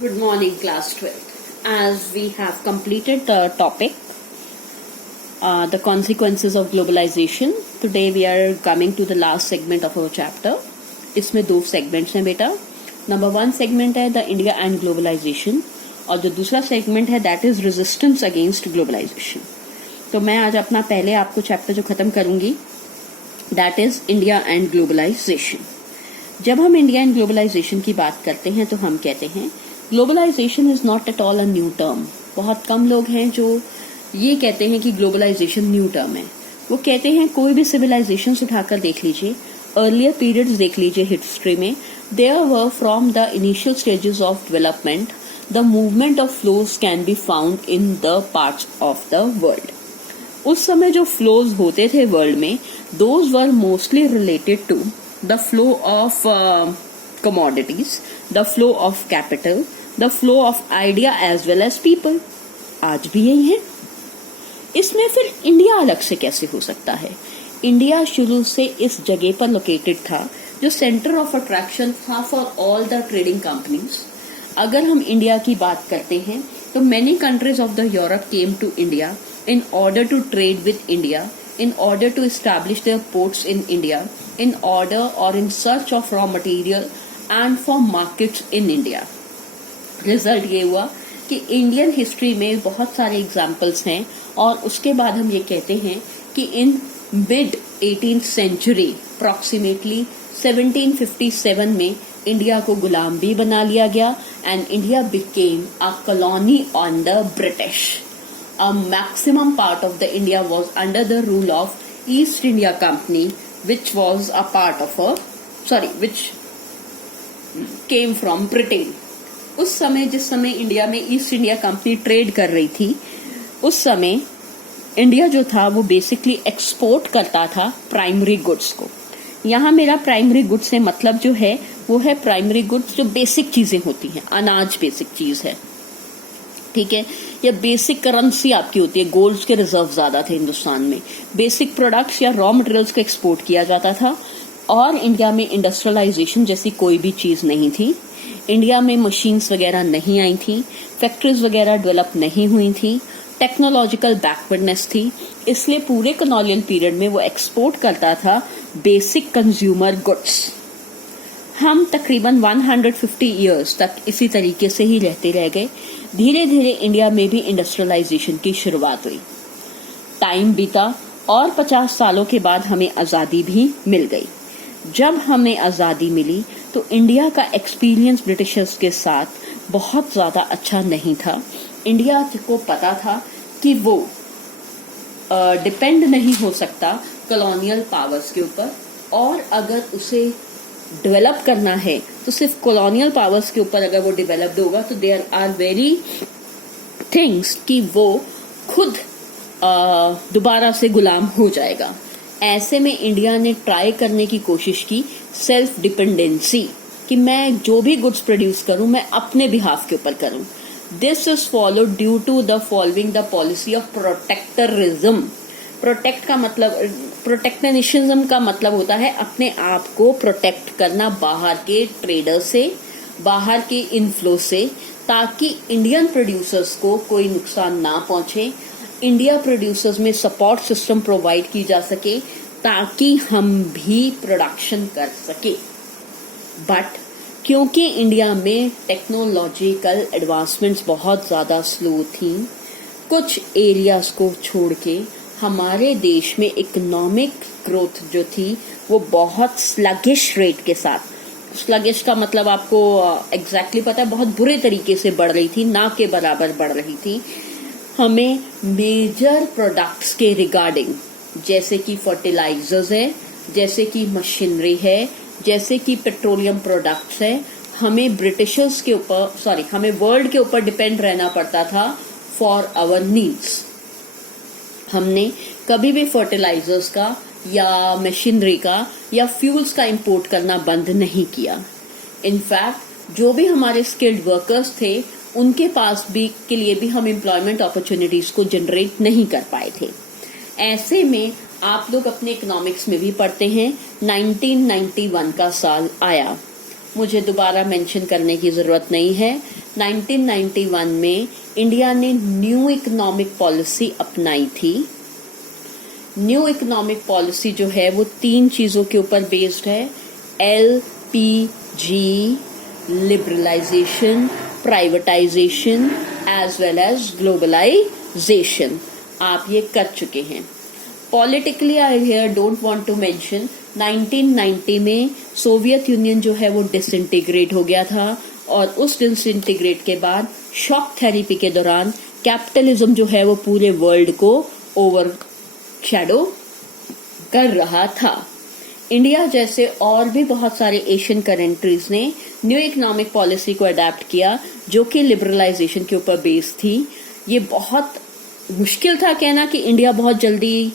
Good morning, class 12th. As we have completed the topic, the consequences of globalization, today we are coming to the last segment of our chapter. इसमें दो segments हैं बेटा. Number 1 segment है the India and globalization और जो दूसरा segment है that is resistance against globalization. तो मैं आज अपना पहले आपको चैप्टर जो खत्म करूंगी that is India and globalization. जब हम इंडिया एंड ग्लोबलाइजेशन की बात करते हैं तो हम कहते हैं globalization is not at all a new term. बहुत कम लोग हैं जो ये कहते हैं कि ग्लोबलाइजेशन न्यू टर्म है. वो कहते हैं कोई भी सिविलाइजेशन उठाकर देख लीजिए, अर्लियर पीरियड्स देख लीजिए हिस्ट्री में, there were from the initial stages of development the movement of flows can be found in the parts of the world. उस समय जो फ्लोज होते थे वर्ल्ड में, those were mostly related to the flow of commodities, the flow of capital, the flow of idea as well as people. आज भी यही है. इसमें फिर इंडिया अलग से कैसे हो सकता है? इंडिया शुरू से इस जगह पर लोकेटेड था जो सेंटर ऑफ अट्रैक्शन था for all the trading companies. अगर हम इंडिया की बात करते हैं तो many countries of the Europe came to India in order to trade with India, in order to establish their ports in India, in order or in search of raw material and for markets in India. Result ये हुआ कि Indian history में बहुत सारे examples हैं और उसके बाद हम ये कहते हैं कि in mid 18th century approximately 1757 में इंडिया को गुलाम भी बना लिया गया and India became a colony on the British. A maximum part of the India was under the rule of East India Company, which was a part of which came from Britain. उस समय जिस समय India में east India company trade कर रही थी, उस समय इंडिया जो था वो बेसिकली एक्सपोर्ट करता था प्राइमरी गुड्स को. यहाँ मेरा प्राइमरी गुड्स से मतलब जो है वो है प्राइमरी गुड्स जो बेसिक चीजें होती हैं. अनाज बेसिक चीज है, ठीक है. या बेसिक करेंसी आपकी होती है. गोल्ड के रिजर्व ज्यादा थे हिंदुस्तान में. बेसिक प्रोडक्ट्स या रॉ मटेरियल्स को एक्सपोर्ट किया जाता था. और इंडिया में इंडस्ट्रियलाइजेशन जैसी कोई भी चीज नहीं थी. इंडिया में मशीन्स वगैरह नहीं आई थी, फैक्ट्रीज वगैरह डेवलप नहीं हुई थी, टेक्नोलॉजिकल बैकवर्डनेस थी. इसलिए पूरे कॉलोनियल पीरियड में वो एक्सपोर्ट करता था बेसिक कंज्यूमर गुड्स. हम तकरीबन 150 इयर्स तक इसी तरीके से ही रहते रह गए. धीरे धीरे इंडिया में भी इंडस्ट्रियलाइजेशन की शुरुआत हुई. टाइम बीता और 50 सालों के बाद हमें आजादी भी मिल गई. जब हमें आजादी मिली तो इंडिया का एक्सपीरियंस ब्रिटिशर्स के साथ बहुत ज्यादा अच्छा नहीं था. इंडिया को पता था कि वो डिपेंड नहीं हो सकता कॉलोनियल पावर्स के ऊपर, और अगर उसे डेवलप करना है तो सिर्फ कॉलोनियल पावर्स के ऊपर अगर वो डेवलप्ड होगा तो देयर आर वेरी थिंग्स कि वो खुद दोबारा से गुलाम हो जाएगा. ऐसे में इंडिया ने ट्राई करने की कोशिश की सेल्फ डिपेंडेंसी, कि मैं जो भी गुड्स प्रोड्यूस करूं मैं अपने बिहाफ के ऊपर करूं. This is followed due to the following the policy of protectorism. Protect का मतलब, प्रोटेक्शनिज्म का मतलब होता है अपने आप को प्रोटेक्ट करना बाहर के ट्रेडर से, बाहर के इनफ्लो से, ताकि इंडियन प्रोड्यूसर्स को कोई नुकसान ना पहुंचे. इंडिया प्रोड्यूसर्स में सपोर्ट सिस्टम प्रोवाइड की जा सके ताकि हम भी प्रोडक्शन कर सके. बट क्योंकि इंडिया में टेक्नोलॉजिकल एडवांसमेंट्स बहुत ज्यादा स्लो थी, कुछ एरियाज को छोड़ के हमारे देश में इकोनॉमिक ग्रोथ जो थी वो बहुत स्लगिश रेट के साथ, स्लगिश का मतलब आपको एग्जैक्टली पता है, बहुत बुरे तरीके से बढ़ रही थी, ना के बराबर बढ़ रही थी. हमें मेजर प्रोडक्ट्स के रिगार्डिंग, जैसे कि फर्टिलाइजर्स है, जैसे कि मशीनरी है, जैसे कि पेट्रोलियम प्रोडक्ट्स है, हमें ब्रिटिशर्स के ऊपर हमें वर्ल्ड के ऊपर डिपेंड रहना पड़ता था फॉर आवर नीड्स. हमने कभी भी फर्टिलाइजर्स का या मशीनरी का या फ्यूल्स का इंपोर्ट करना बंद नहीं किया. इनफैक्ट जो भी हमारे स्किल्ड वर्कर्स थे उनके पास भी के लिए भी हम एम्प्लॉयमेंट अपॉर्चुनिटीज को जनरेट नहीं कर पाए थे. ऐसे में आप लोग अपने इकोनॉमिक्स में भी पढ़ते हैं 1991 का साल आया. मुझे दोबारा मेंशन करने की जरूरत नहीं है. 1991 में इंडिया ने न्यू इकोनॉमिक पॉलिसी अपनाई थी। न्यू इकोनॉमिक पॉलिसी जो है वो 3 चीजों के ऊपर बेस्ड है, LPG, liberalization, privatization as well as globalization. आप ये कर चुके हैं। Politically I here don't want to mention 1990 में सोवियत यूनियन जो है वो डिसइंटीग्रेट हो गया था और उस डिसइंटीग्रेट के बाद शॉक थेरेपी के दौरान कैपिटलिज्म जो है वो पूरे वर्ल्ड को ओवर शैडो कर रहा था। इंडिया जैसे और भी बहुत सारे एशियन कंट्रीज ने न्यू इकोनॉमिक पॉलिसी को अडेप्ट किया जो कि लिबरलाइजेशन के ऊपर बेस्ड थी। ये बहुत मुश्किल था कहना कि इंडिया बहुत जल्दी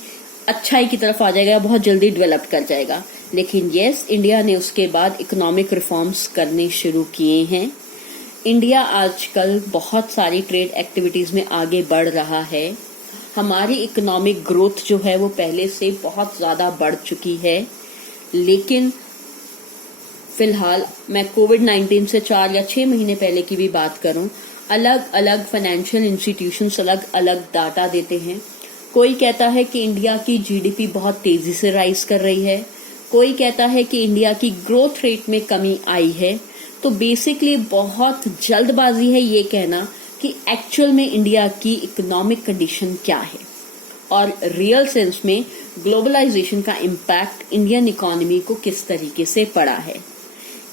अच्छाई की तरफ आ जाएगा, बहुत जल्दी डेवलप कर जाएगा, लेकिन यस, इंडिया ने उसके बाद इकोनॉमिक रिफॉर्म्स करने शुरू किए हैं। इंडिया आजकल बहुत सारी ट्रेड एक्टिविटीज में आगे बढ़ रहा है। हमारी इकोनॉमिक ग्रोथ जो है वो पहले से बहुत ज्यादा बढ़ चुकी है, लेकिन फिलहाल मैं कोविड-19 से 4 या 6 महीने पहले की भी बात करूं, अलग अलग फाइनेंशियल इंस्टीट्यूशंस अलग अलग डाटा देते हैं। कोई कहता है कि इंडिया की जीडीपी बहुत तेजी से राइज कर रही है, कोई कहता है कि इंडिया की ग्रोथ रेट में कमी आई है। तो बेसिकली बहुत जल्दबाजी है ये कहना कि एक्चुअल में इंडिया की इकोनॉमिक कंडीशन क्या है और रियल सेंस में ग्लोबलाइजेशन का इम्पैक्ट इंडियन इकोनॉमी को किस तरीके से पड़ा है।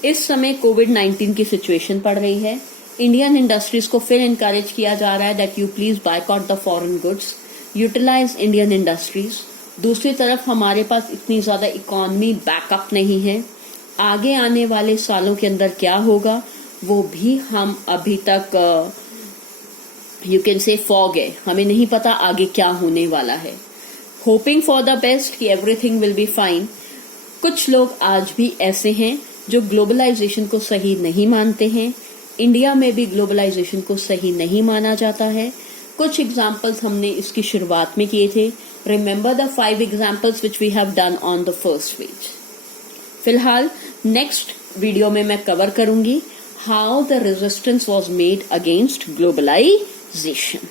इस समय कोविड-19 की सिचुएशन पड़ रही है। इंडियन इंडस्ट्रीज को फिर इनकरेज किया जा रहा है that you please boycott the foreign goods, utilize Indian industries. दूसरी तरफ हमारे पास इतनी ज्यादा इकोनॉमी बैकअप नहीं है। आगे आने वाले सालों के अंदर क्या होगा वो भी हम अभी तक यू कैन से फॉग है, हमें नहीं पता आगे क्या होने वाला है। होपिंग फॉर द बेस्ट कि एवरीथिंग विल बी फाइन। कुछ लोग आज भी ऐसे हैं जो ग्लोबलाइजेशन को सही नहीं मानते हैं। इंडिया में भी ग्लोबलाइजेशन को सही नहीं माना जाता है। कुछ एग्जाम्पल्स हमने इसकी शुरुआत में किए थे। Remember the 5 examples which we have done on the first page. फिलहाल नेक्स्ट वीडियो में मैं कवर करूंगी how the resistance was made against globalisation.